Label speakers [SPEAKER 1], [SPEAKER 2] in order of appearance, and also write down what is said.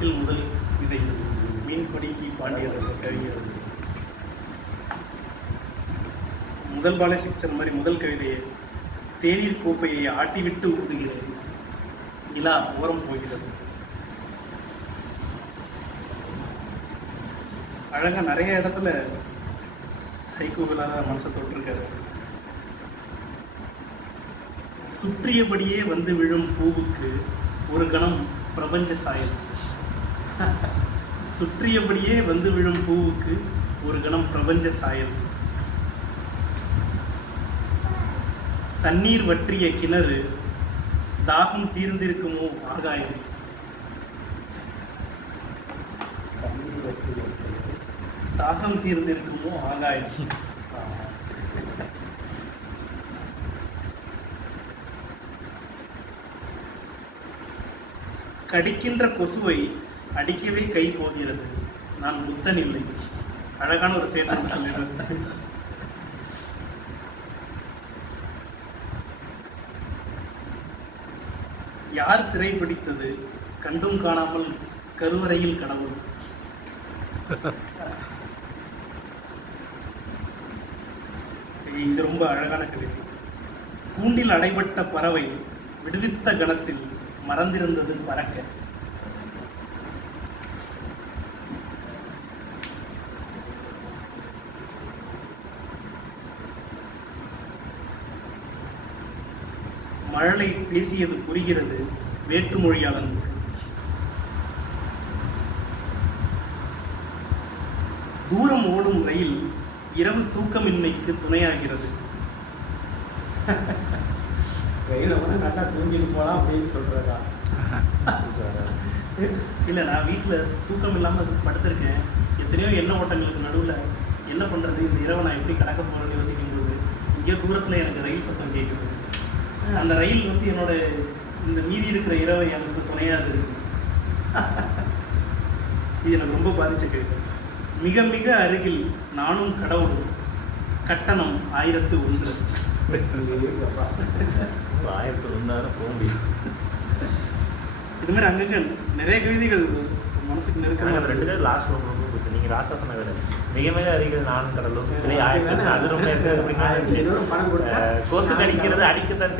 [SPEAKER 1] மனத்தில் முதல் விதை மீன் கொடிக்கு பாண்டியர் கவிஞர் முதல் பாலை சிக்ஸர் மாதிரி முதல் கவிதையை தேநீர் கோப்பையை ஆட்டிவிட்டு ஊதுகிறது நிலா ஓரம் போகிறது. அழகாக நிறைய இடத்துல ஹைகோவிலாக மனசை தொட்டிருக்காரு. சுற்றியபடியே வந்து விழும் பூவுக்கு ஒரு கணம் பிரபஞ்ச சாயல். சுற்றியபடியே வந்து விழும் பூவுக்கு ஒரு கணம் பிரபஞ்ச சாயல். தண்ணீர் வற்றிய கிணறு தாகம் தீர்ந்திருக்குமோ ஆகாயம். தாகம் தீர்ந்திருக்குமோ ஆகாயம். கடிக்கின்ற கொசுவை அடிக்கவே கை போகிறது நான் புத்தன் இல்லை. அழகான ஒரு ஸ்டேட்மெண்ட் சொல்லிடுறேன் யார் சிறை பிடித்தது? கண்டும் காணாமல் கருவறையில் கடவுள். இது ரொம்ப அழகான கேள்வி கூண்டில் அடைபட்ட பறவை விடுவித்த கணத்தில் மறந்திருந்தது பறக்க. மழலை பேசியது புரிகிறது வேற்றுமொழியாளனுக்கு தூரம் ஓடும் ரயில் இரவு தூக்கமின்மைக்கு துணையாகிறது.
[SPEAKER 2] ரயில்ல போனா நல்லா தூங்கிட்டு போலாம் அப்படின்னு சொல்றதா
[SPEAKER 1] இல்லை நான் வீட்டில் தூக்கம் இல்லாமல் படுத்திருக்கேன். எத்தனையோ எண்ண ஓட்டங்களுக்கு நடுவில் என்ன பண்ணுறது இந்த இரவை நான் எப்படி கடக்க போகிறேன்னு யோசிக்கும்போது இங்கே தூரத்தில் எனக்கு ரயில் சத்தம் கேட்குது. அந்த ரயில் வந்து என்னோட இந்த மீதி இருக்கிற இரவை எனக்கு துணையாது இருக்கு. இது எனக்கு ரொம்ப பாதிச்ச கேள்வி. மிக மிக அருகில் நானும் கடவுளும் கட்டணம் ஆயிரத்து ஒன்று.
[SPEAKER 3] ஆயிரத்தி ஒன்றாயிரம் போக முடியும்.
[SPEAKER 1] இது மாதிரி அங்கங்க நிறைய கவிதைகள் மனசுக்கு நெருக்கமாக
[SPEAKER 3] ரெண்டு பேரும் லாஸ்ட் ரொம்ப ரொம்ப பிடிச்சது நீங்க லாஸ்டா சொன்ன வேலை. மிக மிக அருகில் நான் கடலும் அது ரொம்ப எனக்கு
[SPEAKER 2] ஆயிரத்தி ஐநூறு பணம் கொடுத்தா?
[SPEAKER 3] கொசு கடிக்கிறது அடிக்கத்தான்